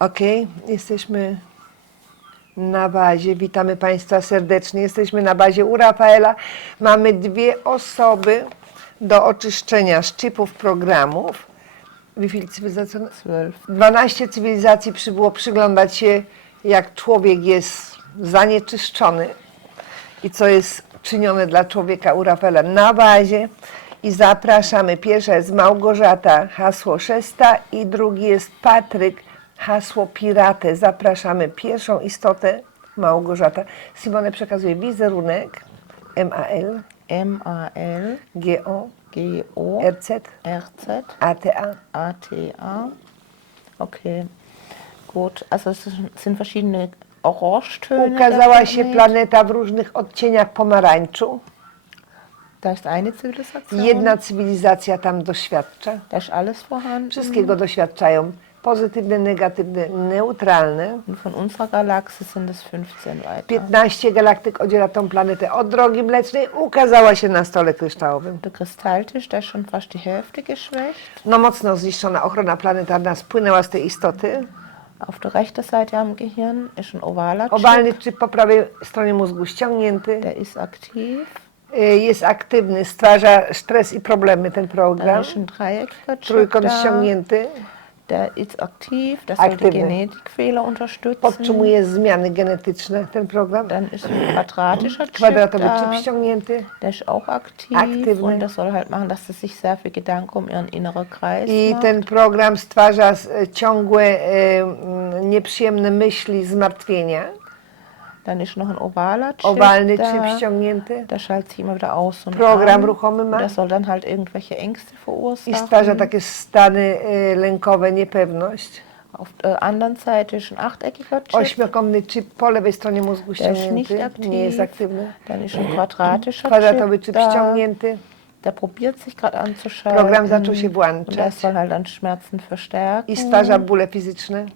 Okej, jesteśmy na bazie. Witamy Państwa serdecznie. Jesteśmy na bazie u Rafaela. Mamy dwie osoby do oczyszczenia szczypów programów. Wie viel cywilizacji? 12. 12 cywilizacji przybyło przyglądać się, jak człowiek jest zanieczyszczony i co jest czynione dla człowieka u Rafaela na bazie. I zapraszamy. Pierwsza jest Małgorzata, hasło Szesta i drugi jest Patryk, hasło Piratę. Zapraszamy pierwszą istotę, Małgorzata. Simone przekazuje wizerunek M-A-L, M-A-L, G-O, G-O, R-Z, R-Z, A-T-A. A-T-A. Okay, gut. Also es sind verschiedene Orangetöne. Ukazała się Planet. planeta w różnych odcieniach pomarańczu. Da ist eine Zivilisation. Jedna cywilizacja tam doświadcza. Da ist alles vorhanden. Wszystkiego doświadczają. Pozytywne, negatywne, neutralne. Und von unserer Galaxie sind es 15 weiter. 15 galaktyk oddziela tą planetę od drogi mlecznej. Ukazała się na stole kryształowym. Der Kristalltisch, der schon fast die Hälfte geschwächt. No mocno zniszczona ochrona planetarna spłynęła z tej istoty. Auf der rechten Seite am Gehirn ist ein ovaler Chip. Obalny czy po prawej stronie mózgu ściągnięty. Der ist aktiv. Y, Jest aktywny, stwarza stres i problemy ten program. ist ein Trójkąt ściągnięty. Der ist aktiv. Der soll die Aktywny. Genetikfehler unterstützen. Podtrzymuje zmiany genetyczne ten program. Dann ist ein quadratischer Chip Kwadratowy da. chip ściągnięty. Der ist auch aktiv. Aktywny. Und das soll halt machen, dass sie sich sehr viel Gedanken um ihren inneren Kreis I macht. ten program stwarza ciągłe e, nieprzyjemne myśli, zmartwienia. Dann ist noch ein ovaler Chip Owalny da. chip ściągnięty. Der schaltet sich immer wieder aus und Program an. ruchomy ma. Und Der soll dann halt irgendwelche Ängste I verursachen. stwarza takie stany e, lękowe, niepewność. Auf der anderen Seite ist ein achteckiger Chip. Ośmiokątny chip po lewej stronie mózgu Der ist ściągnięty. nicht aktiv. Nie jest aktywny. Dann ist ein quadratischer Kwadratowy Chip chip da. ściągnięty. Der probiert sich gerade anzuschalten. Program zaczął się Und włączać. der soll halt dann Schmerzen verstärken. I stwarza bóle fizyczne.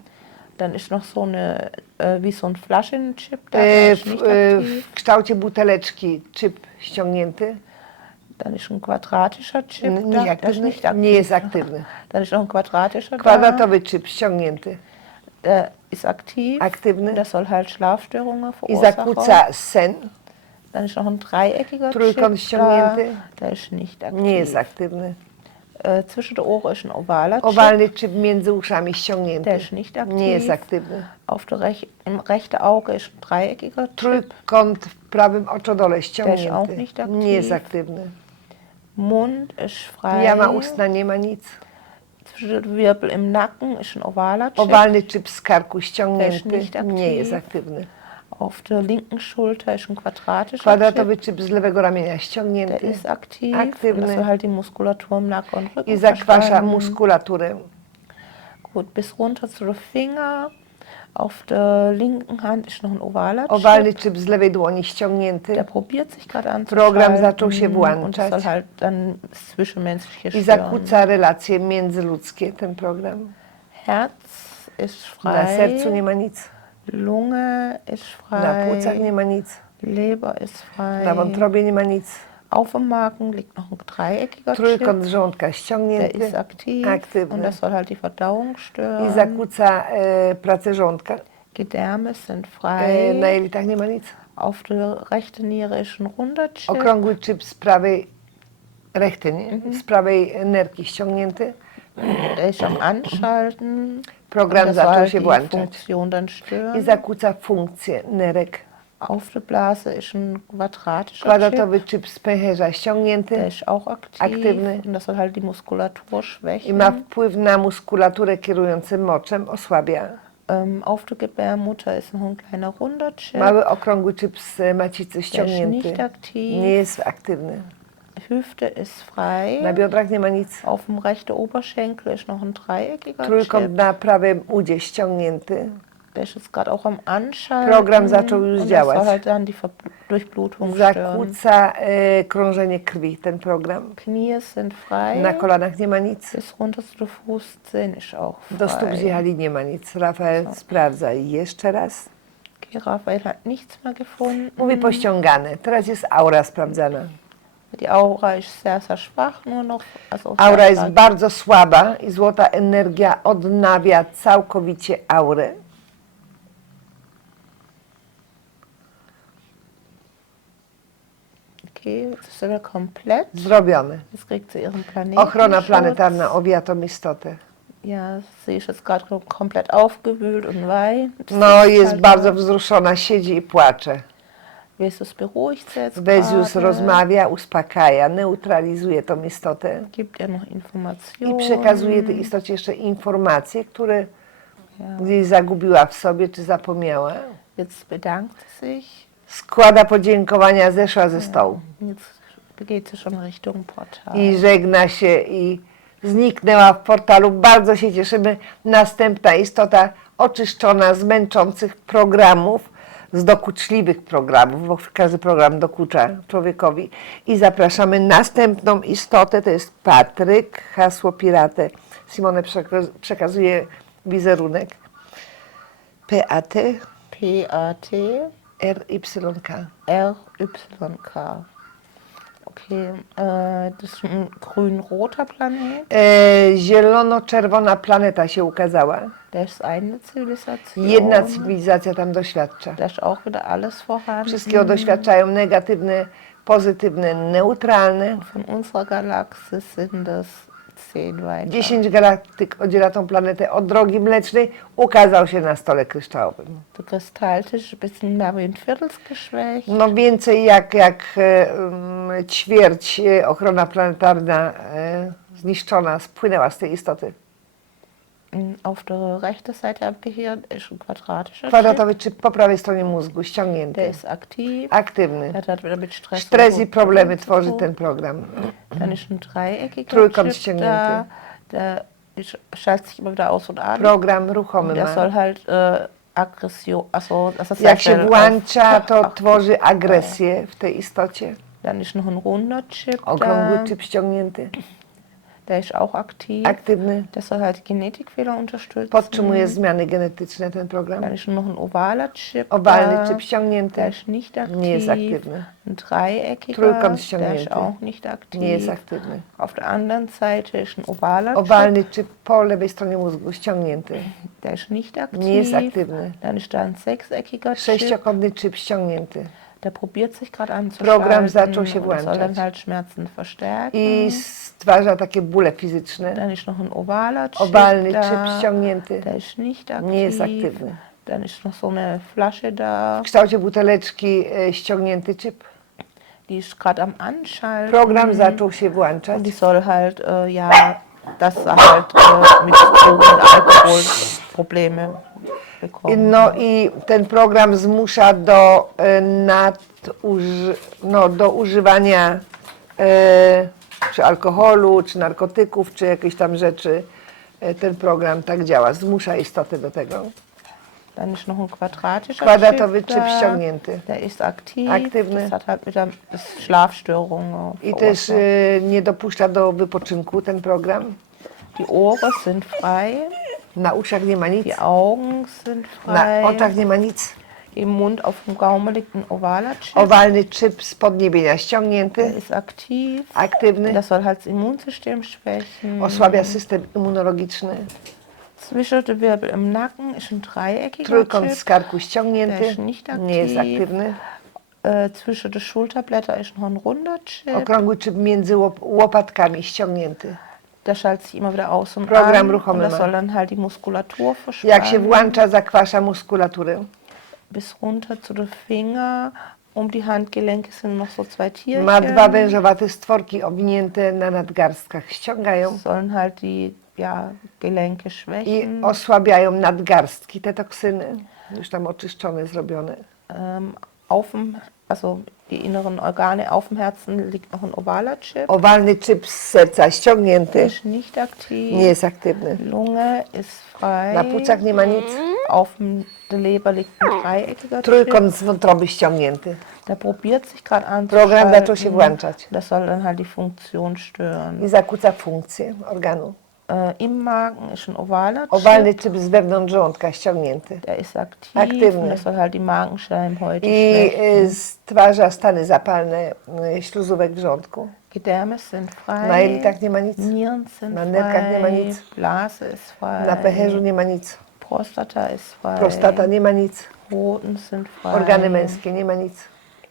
Dann ist noch so eine, äh, wie so ein Flaschenchip da, E, der ist w, nicht e, aktiv. w kształcie buteleczki chip ściągnięty. Dann ist ein quadratischer Chip N- da, Nie, der ist aktywny. nicht aktiv. nie jest aktywny. Dann ist noch ein quadratischer Kwadratowy chip ściągnięty. da, der ist aktiv. Aktywny. Der soll halt Schlafstörungen I verursachen. zakłóca sen. Dann ist noch ein dreieckiger Trójkąt Chip da, ściągnięty. der ist nicht aktiv. Nie jest aktywny. Äh, zwischen den Ohren ist ein ovaler Chip, Owalny chip między uszami ściągnięty. der ist nicht aktiv. Nie jest aktywny. Auf der rech Im rechten Auge ist ein dreieckiger Chip. Trójkąt w prawym oczodole auch ściągnięty. nicht aktiv. Nie jest aktywny. Mund ist frei. Jama ustna nie ma nic. Zwischen den Wirbel im Nacken ist ein ovaler Chip. Owalny chip z karku Też ściągnięty. nicht aktiv. Nie jest aktywny. Auf der linken Schulter ist ein quadratischer Kwadratowy Chip. z lewego ramienia Der ściągnięty. ist aktiv. Aktywny. Und das soll halt die Muskulatur im Nacken und Rücken I zakwasza muskulaturę. Gut, bis runter zu den Finger. Auf der linken Hand ist noch ein ovaler Chip. Owalny chip z lewej dłoni ściągnięty. Der probiert sich gerade an Program zaczął się Und włączać. das soll halt dann zwischenmenschliche I zakłóca relacje międzyludzkie ten program. Herz ist frei. Na sercu nie ma nic. Lunge ist frei. Na płucach nie ma nic. Leber ist frei. Na wątrobie nie ma nic. Auf dem Magen liegt noch ein dreieckiger Chip. Trójkąt żołądka Der ist aktiv. Aktywny. Und das soll halt die Verdauung stören. I zakłóca e, pracę żołądka. Gedärme sind E, frei. na jelitach nie ma nic. Auf der rechten Niere ist ein runder Chip. Okrągły chip z prawej rechty, nie? Mhm. z prawej nerki ściągnięty. Der ist am Anschalten. Program Und das soll zaczął się włączać. I zakłóca funkcję nerek. Auf der Blase ist ein quadratischer. Kwadratowy chip z pęcherza Der ściągnięty ist auch aktiv. Aktywny. Und das soll halt die Muskulatur i schwächen. ma wpływ na muskulaturę kierującym moczem, osłabia. Ähm, auf der Gebärmutter ist noch ein kleiner runder Chip. Mały okrągły chip z macicy Der ist ściągnięty. nicht aktiv. Nie jest aktywny. Hüfte ist frei. Na biodrach nie ma nic. Auf dem rechten Oberschenkel ist noch ein dreieckiger Trójkąt Chip. na prawym udzie ściągnięty. Der ist jetzt gerade auch am Anschalten. Program zaczął już und działać. Soll halt dann die Durchblutung stören. Zakłóca e, krążenie krwi ten program. Knie sind frei. Na kolanach nie ma nic. Bis runter zu den Fußzehen ist auch frei. Do stóp zjechali nie ma nic. Rafael sprawdza i jeszcze raz. Okay, Raphael hat nichts mehr gefunden. Mówi pościągane. Teraz jest aura sprawdzana. Die Aura ist sehr, sehr schwach, nur noch. Also Aura jest bardzo słaba i złota energia odnawia całkowicie aurę. Okay, jetzt ist komplett. Zrobione. Jetzt kriegt sie ihren Planeten. Ochrona planetarna owija tą istotę. Ja, sie ist jetzt gerade komplett aufgewühlt und weint. No, jest bardzo wzruszona, siedzi i płacze. Jetzt Bezius gerade, rozmawia, uspokaja, neutralizuje tą istotę gibt ihr noch i Informationen. przekazuje tej istocie jeszcze informacje, które Ja. gdzieś zagubiła w sobie czy zapomniała. Jetzt bedankt sich. Składa podziękowania, zeszła ze stołu Jetzt sie schon Richtung Portal. i żegna się i zniknęła w portalu. Bardzo się cieszymy. Następna istota oczyszczona z męczących programów, z dokuczliwych programów, bo każdy program dokucza człowiekowi. I zapraszamy następną istotę, to jest Patryk, hasło piratę. Simone przekaz- przekazuje wizerunek. PAT P-A-T. RYK. R-Y-K. Okay, äh, das ist ein grün-roter Planet. E, Zielono-czerwona planeta się ukazała. Da ist eine Zivilisation. Jedna cywilizacja tam doświadcza. Da ist auch wieder alles vorhanden. Wszystkiego doświadczają negatywne, pozytywne, neutralne. Von unserer Galaxie sind weiter. 10 galaktyk oddziela tą planetę od drogi mlecznej. Ukazał się na stole kryształowym. Der Kristalltisch ist ein bisschen wie ein geschwächt. No więcej jak, jak e, mm, ćwierć e, ochrona planetarna e, zniszczona spłynęła z tej istoty. Auf der rechten Seite am Gehirn ist ein quadratischer Chip. Kwadratowy czy po prawej stronie mózgu, Der ściągnięty, ist aktiv. aktywny. Der hat wieder mit Stress, Stres i problemy tworzy ten program. Dann ist ein dreieckiger Trójkąt Chip ściągnięty. da. Der ist, schaltet sich immer wieder aus und an. Program ruchomy Der ma. soll halt äh, Aggression, also ist Jak się włącza, to tworzy agresję w tej istocie. Dann ist noch ein runder Chip Okrągły da. czyp ściągnięty, Der ist auch aktiv. aktywny. Der soll halt Genetikfehler unterstützen. Podtrzymuje zmiany genetyczne ten program. Dann ist noch ein ovaler Chip Owalny czyp ściągnięty, Der ist nicht aktiv. nie jest aktywny. Ein dreieckiger, Trójkąt der ist ściągnięty. auch nicht aktiv. Nie jest aktywny. Auf der anderen Seite ist ein ovaler Owalny czyp po lewej stronie mózgu ściągnięty, Chip, der ist nicht aktiv. nie jest aktywny. Dann ist da ein sechseckiger Chip, Sześciokątny czyp ściągnięty der probiert sich gerade anzuschalten. Program zaczął się soll włączać. dann halt Schmerzen verstärken. i stwarza takie bóle fizyczne. Dann ist noch ein ovaler Chip Owalny da. czyp ściągnięty Der ist nicht aktiv. nie jest aktywny. Dann ist noch so eine Flasche da, W kształcie buteleczki e, ściągnięty czyp. die ist gerade am Anschalten. Program zaczął się włączać. Und die soll halt, äh, ja, dass er halt äh, mit Drogen und Alkohol Probleme No i ten program zmusza do, e, naduży, no, do używania e, czy alkoholu, czy narkotyków, czy jakichś tam rzeczy. E, ten program tak działa, zmusza istotę do tego. Dann ist noch ein quadratischer Kwadratowy czyp da. ściągnięty. Der ist aktiv. Aktywny. Das hat halt wieder Schlafstörungen I też e, nie dopuszcza do wypoczynku ten program. Die Ohren sind frei, Na uszach nie ma nic, die Augen sind na frei. oczach nie ma nic. Im Mund auf dem Gaumen liegt ein ovaler Chip. Owalny czyp z podniebienia Der ściągnięty, ist aktiv. aktywny, Das soll halt das Immunsystem schwächen. osłabia system immunologiczny. Zwischen den Wirbel im Nacken ist ein dreieckiger Trójkąt Chip. z karku Der ściągnięty, ist nicht nie jest aktiv. aktywny. Äh, zwischen den Schulterblättern ist noch ein runder Chip. Okrągły czyp między łop łopatkami ściągnięty. Der schaltet sich immer wieder aus und Program ruchomy ma. soll dann halt die Muskulatur Jak się włącza, zakwasza muskulaturę. Bis runter zu den Finger. Um die Handgelenke sind noch so zwei Tierchen. Ma dwa wężowate stworki owinięte na nadgarstkach. Ściągają Sollen halt die ja, Gelenke i schwächen. osłabiają nadgarstki, te toksyny. Już tam oczyszczone, zrobione. Ähm, auf dem, also die inneren Organe auf dem Herzen liegt noch ein ovaler Chip. Owalny z serca ściągnięty, ist nicht aktiv. nie jest aktywny. Lunge ist frei. Na płucach nie ma nic. Auf dem, der Leber liegt ein dreieckiger Chip. Trójkąt z wątroby ściągnięty. Der probiert sich gerade an. Program zaczął się włączać Das soll dann halt die Funktion stören. i zakłóca funkcję organu. Äh, Im Magen ist ein ovaler Owalny Chip. z wewnątrz żołądka ściągnięty. Der ist aktiv Aktivny. und das soll halt die Magenschleimhäute I y, stwarza stany zapalne y, śluzówek w żołądku. Gedärme sind frei. Na jelitach nie ma nic. Nieren sind Na nerkach nie ma frei. nic. Blase ist frei. Na pęcherzu nie ma nic. Prostata ist frei. Prostata nie ma nic. Hoden sind frei. Organy męskie nie ma nic.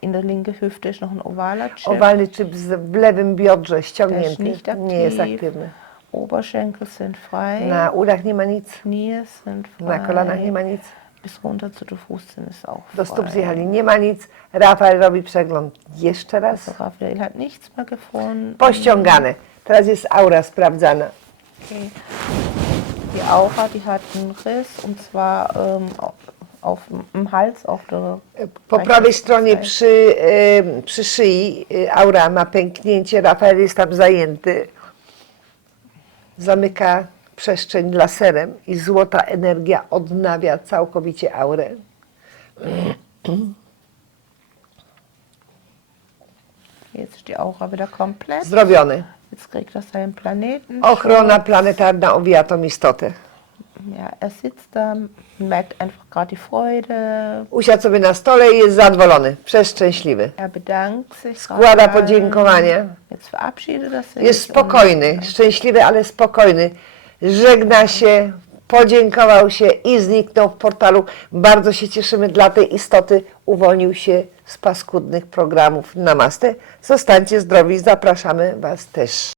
In der linke Hüfte ist noch ein ovaler Chip. Owalny z, w lewym biodrze Der ist ściągnięty. nicht aktiv. Nie jest aktywny. Oberschenkel sind frei. Na udach nie ma nic. Knie sind frei. Na kolanach nie ma nic. Bis runter zu den Fußzehen ist auch frei. Do stóp zjechali nie ma nic. Rafael robi przegląd jeszcze raz. Also Raphael hat nichts mehr gefunden. Pościągane. Teraz jest aura sprawdzana. Okay. Die Aura, die hat einen Riss und zwar ähm, auf, im Hals auf der Po prawej stronie przy, y, przy szyi y, aura ma pęknięcie. Rafael jest tam zajęty. Zamyka przestrzeń laserem i złota energia odnawia całkowicie aurę. Jetzt ist die Aura wieder komplett. Zrobiony. Jetzt kriegt seinen Planeten. Ochrona planetarna owija tą istotę. Ja, er sitzt da, merkt einfach gerade die Freude. Usiadł sobie na stole i jest zadowolony, przeszczęśliwy. Er bedankt sich. Składa gerade. podziękowania. Jetzt verabschiedet er sich. Jest spokojny, szczęśliwy, ale spokojny. Żegna się, podziękował się i zniknął w portalu. Bardzo się cieszymy dla tej istoty. Uwolnił się z paskudnych programów. Namaste. Zostańcie zdrowi, zapraszamy Was też.